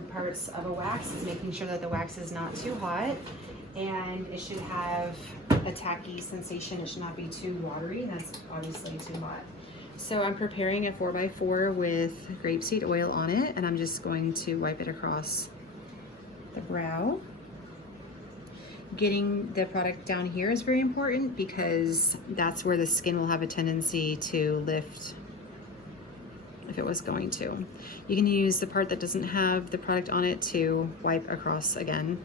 important parts of a wax is making sure that the wax is not too hot, and it should have a tacky sensation. It should not be too watery. That's obviously too hot. So I'm preparing a 4x4 with grapeseed oil on it, and I'm just going to wipe it across the brow. Getting the product down here is very important because that's where the skin will have a tendency to lift if it was going to. You can use the part that doesn't have the product on it to wipe across again.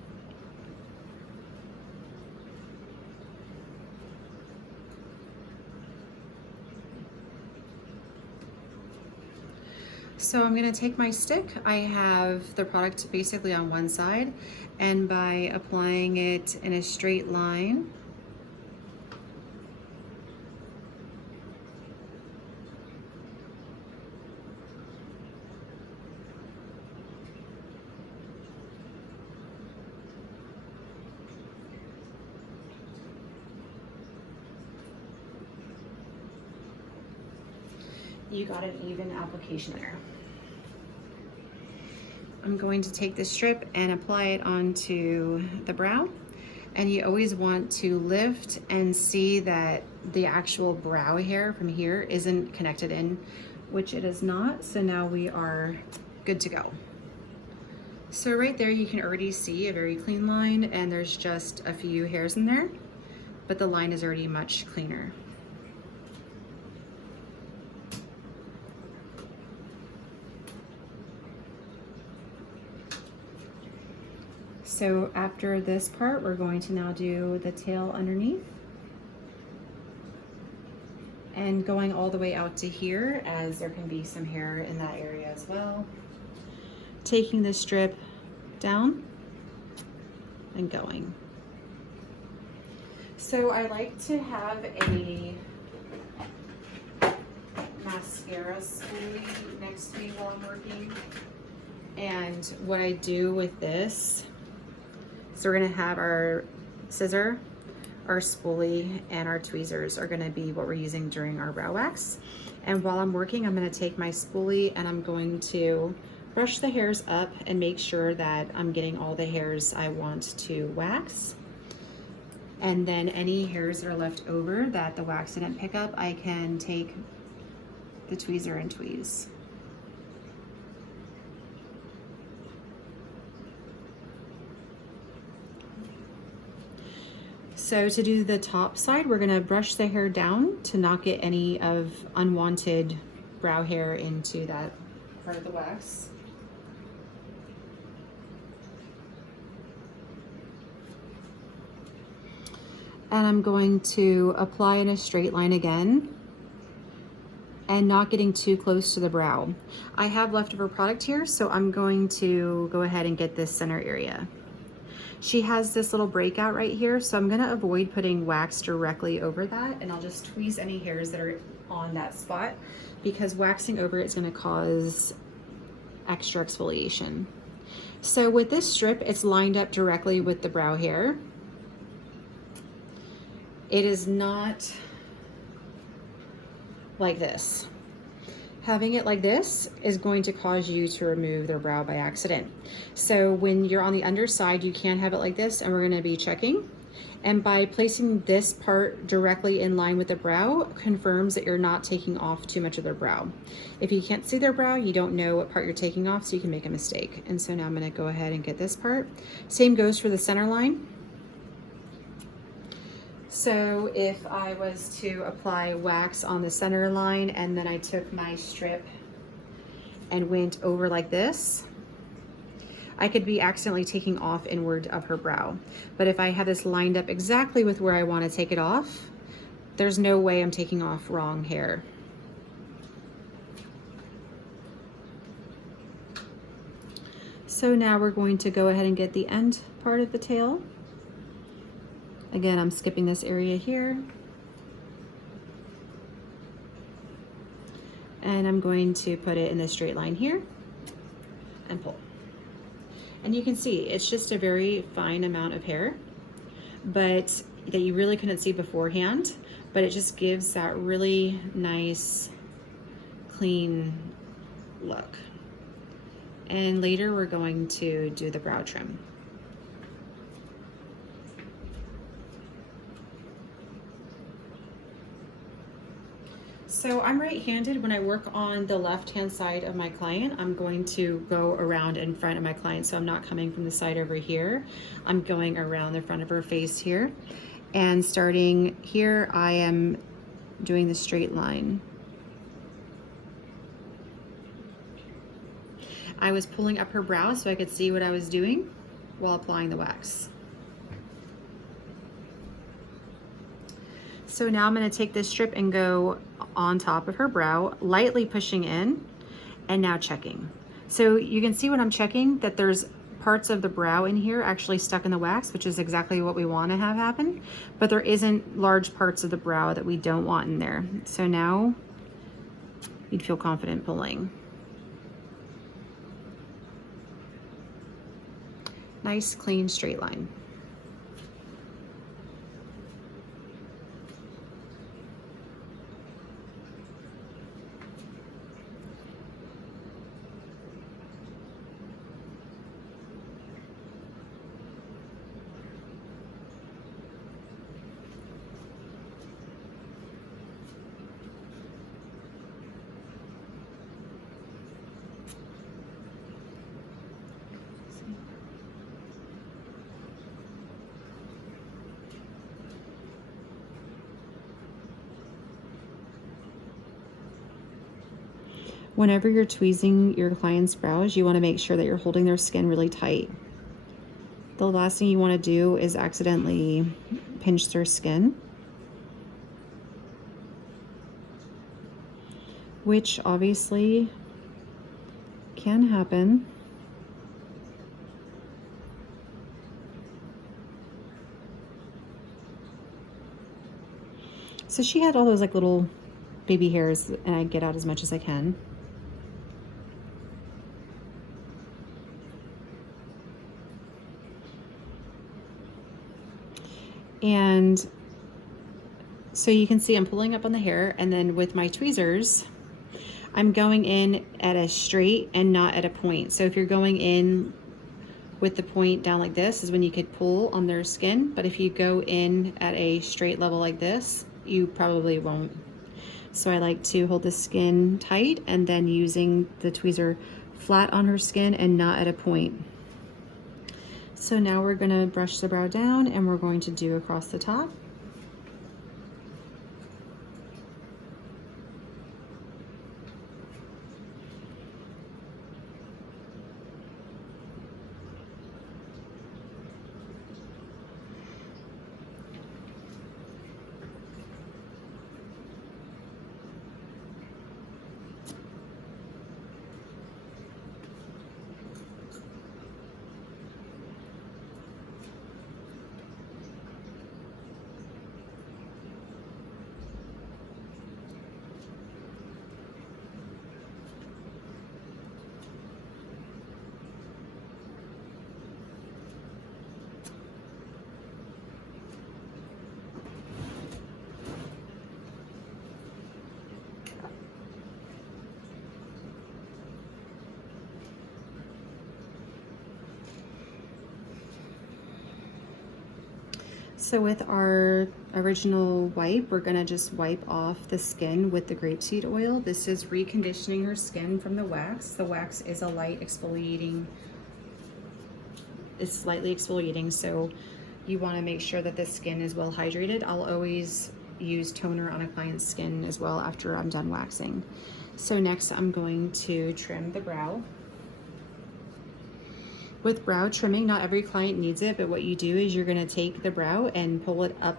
So I'm going to take my stick. I have the product basically on one side, and by applying it in a straight line, you got an even application there. I'm going to take this strip and apply it onto the brow, and you always want to lift and see that the actual brow hair from here isn't connected in, which it is not, so now we are good to go. So right there you can already see a very clean line, and there's just a few hairs in there, but the line is already much cleaner. So after this part, we're going to now do the tail underneath, and going all the way out to here, as there can be some hair in that area as well. Taking the strip down and going. So I like to have a mascara spoolie next to me while I'm working. And what I do with this, so we're gonna have our scissor, our spoolie, and our tweezers are gonna be what we're using during our brow wax. And while I'm working, I'm gonna take my spoolie and I'm going to brush the hairs up and make sure that I'm getting all the hairs I want to wax. And then any hairs that are left over that the wax didn't pick up, I can take the tweezer and tweeze. So to do the top side, we're gonna brush the hair down to not get any of unwanted brow hair into that part of the wax. And I'm going to apply in a straight line again and not getting too close to the brow. I have leftover product here, so I'm going to go ahead and get this center area. She has this little breakout right here, so I'm gonna avoid putting wax directly over that, and I'll just tweeze any hairs that are on that spot, because waxing over it's gonna cause extra exfoliation. So with this strip, it's lined up directly with the brow hair. It is not like this. Having it like this is going to cause you to remove their brow by accident. So when you're on the underside, you can have it like this, and we're gonna be checking. And by placing this part directly in line with the brow, confirms that you're not taking off too much of their brow. If you can't see their brow, you don't know what part you're taking off, so you can make a mistake. And so now I'm gonna go ahead and get this part. Same goes for the center line. So if I was to apply wax on the center line and then I took my strip and went over like this, I could be accidentally taking off inward of her brow. But if I have this lined up exactly with where I want to take it off, there's no way I'm taking off wrong hair. So now we're going to go ahead and get the end part of the tail. Again, I'm skipping this area here. And I'm going to put it in this straight line here and pull. And you can see it's just a very fine amount of hair, but that you really couldn't see beforehand, but it just gives that really nice, clean look. And later we're going to do the brow trim. So I'm right-handed. When I work on the left-hand side of my client, I'm going to go around in front of my client. So I'm not coming from the side over here. I'm going around the front of her face here. And starting here, I am doing the straight line. I was pulling up her brow so I could see what I was doing while applying the wax. So now I'm going to take this strip and go on top of her brow, lightly pushing in, and now checking. So you can see when I'm checking that there's parts of the brow in here actually stuck in the wax, which is exactly what we want to have happen, but there isn't large parts of the brow that we don't want in there. So now you'd feel confident pulling. Nice, clean, straight line. Whenever you're tweezing your client's brows, you want to make sure that you're holding their skin really tight. The last thing you want to do is accidentally pinch their skin, which obviously can happen. So she had all those like little baby hairs, and I get out as much as I can. And so you can see I'm pulling up on the hair, and then with my tweezers, I'm going in at a straight and not at a point. So if you're going in with the point down like this is when you could pull on their skin, but if you go in at a straight level like this, you probably won't. So I like to hold the skin tight and then using the tweezer flat on her skin and not at a point. So now we're gonna brush the brow down and we're going to do across the top. So with our original wipe, we're gonna just wipe off the skin with the grapeseed oil. This is reconditioning her skin from the wax. The wax is a light exfoliating, it's slightly exfoliating, so you wanna make sure that the skin is well hydrated. I'll always use toner on a client's skin as well after I'm done waxing. So next I'm going to trim the brow. With brow trimming, not every client needs it, but what you do is you're gonna take the brow and pull it up.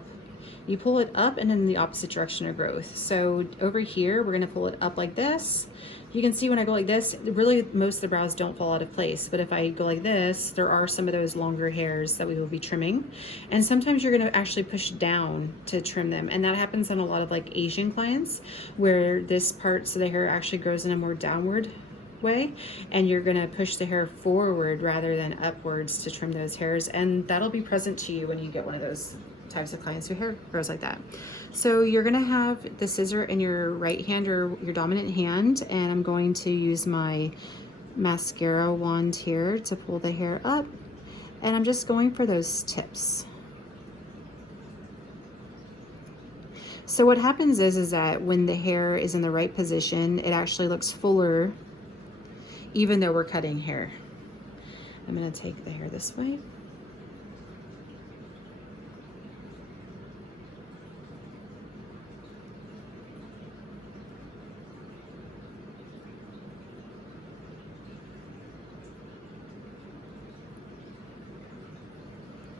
You pull it up and in the opposite direction of growth. So over here, we're gonna pull it up like this. You can see when I go like this, really most of the brows don't fall out of place, but if I go like this, there are some of those longer hairs that we will be trimming. And sometimes you're gonna actually push down to trim them. And that happens on a lot of like Asian clients where this part of the hair actually grows in a more downward way, and you're going to push the hair forward rather than upwards to trim those hairs, and that'll be present to you when you get one of those types of clients who hair grows like that. So you're going to have the scissor in your right hand or your dominant hand, and I'm going to use my mascara wand here to pull the hair up, and I'm just going for those tips. So what happens is that when the hair is in the right position, it actually looks fuller, even though we're cutting hair. I'm gonna take the hair this way.